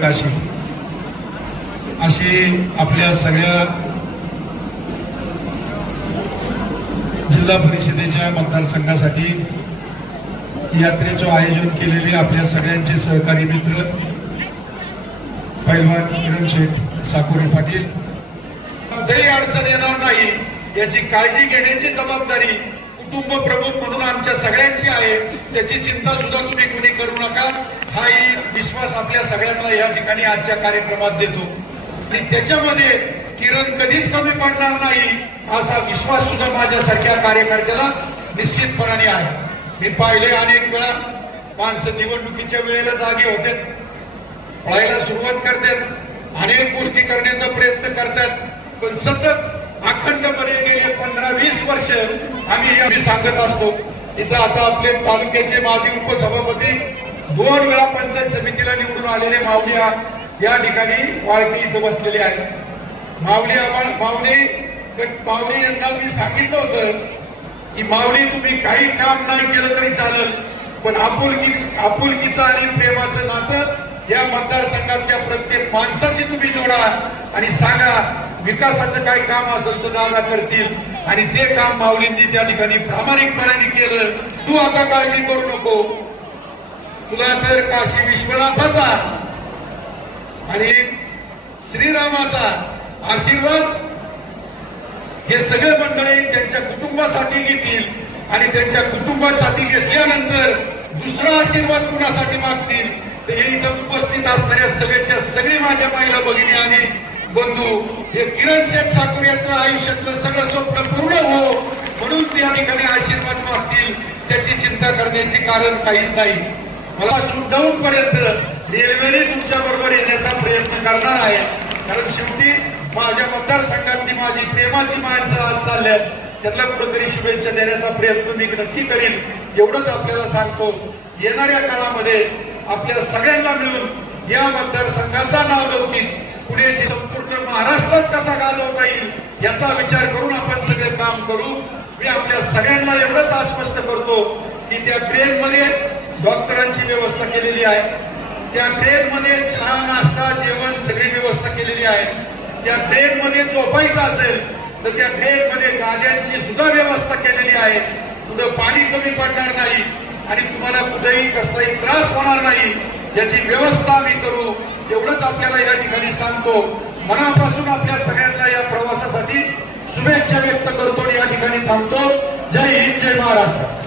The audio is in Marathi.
काशी अशी आपल्या सगळ्या जिल्हा परिषदेच्या मतदारसंघासाठी यात्रेचं आयोजन केलेले आपल्या सगळ्यांचे सहकारी मित्र पैलवान किरण शेठ साकोरे पाटील, कोणतीही अडचण येणार नाही याची काळजी घेण्याची जबाबदारी कुटुंब प्रमुख म्हणून आमच्या सगळ्यांची आहे। त्याची चिंता सुद्धा तुम्ही कोणी करू नका, हाही विश्वास आपल्या सगळ्यांना या ठिकाणी आजच्या कार्यक्रमात देतो आणि त्याच्यामध्ये किरण कधीच कमी पडणार नाही असा विश्वास सुद्धा माझ्यासारख्या कार्यकर्त्याला निश्चितपणाने आहे। मी पाहिले अनेक वेळा माणसं निवडणुकीच्या वेळेला जागे होते, पळायला सुरुवात करतात, अनेक गोष्टी करण्याचा प्रयत्न करतात, पण सतत अखंडपणे गेले 15-20 वर्ष आम्ही सांगत असतो। इथं आता आपले तालुक्याचे माजी उपसभापती 2 वेळा पंचायत समितीला निवडून आलेले माऊली या ठिकाणी वाळकी इथं बसलेले आहेत। माऊली यांना मी सांगितलं होतं की माऊली तुम्ही काही काम नाही केलं तरी चालेल, पण आपुलकीचं आणि प्रेमाचं नातं या मतदारसंघातल्या प्रत्येक माणसाशी तुम्ही जोडा आणि सांगा विकासाचं काही काम असेल तर दादा करतील आणि ते काम माऊलींनी त्या ठिकाणी प्रामाणिकपणे केलं। तू आता काळजी करू नको, तुला तर काशी विश्वनाथाचा आणि श्रीरामाचा आशीर्वाद हे सगळे मंडळी त्यांच्या कुटुंबासाठी घेतील आणि त्यांच्या कुटुंबासाठी घेतल्यानंतर दुसरा आशीर्वाद कुणासाठी मागतील तर हे इथं उपस्थित असणाऱ्या सगळ्याच्या सगळी माझ्या महिला भगिनी आणि बंधू हे किरण शेठ साकोरे यांचं आयुष्यातलं सगळं स्वप्न पूर्ण हो म्हणून ते या ठिकाणी आशीर्वाद मागतील, त्याची चिंता करण्याचे कारण काहीच नाही। मला सुद्धाहून पर्यंत रेल्वेने तुमच्या बरोबर येण्याचा प्रयत्न करणार आहे, कारण शेवटी माझ्या मतदारसंघातली माझी प्रेमाची माणसं आज चालल्यात, त्यांना कुठेतरी शुभेच्छा देण्याचा प्रयत्न मी नक्की करीन। एवढंच आपल्याला सांगतो, येणाऱ्या काळामध्ये आपल्या सगळ्यांना मिळून या मतदारसंघाचा नावलौकिक पुणे संपूर्ण महाराष्ट्रात कसा गाजवता येईल याचा विचार करून आपण सगळे काम करू। मी आपल्या सगळ्यांना एवढंच आश्वस्त करतो की त्या ट्रेनमध्ये डॉक्टरांची व्यवस्था केलेली आहे, त्या ट्रेनमध्ये चहा नाश्ता जेवण सगळी व्यवस्था केलेली आहे, त्या ट्रेनमध्ये झोपायचं असेल तर त्या ट्रेनमध्ये गाद्यांची सुद्धा व्यवस्था केलेली आहे, कुठं पाणी कमी पडणार नाही आणि तुम्हाला कुठेही कसलाही त्रास होणार नाही याची व्यवस्था आम्ही करू। एवढंच आपल्याला या ठिकाणी सांगतो, मनापासून आपल्या सगळ्यांना या प्रवासासाठी शुभेच्छा व्यक्त करतो, या ठिकाणी थांबतो। जय हिंद, जय महाराष्ट्र।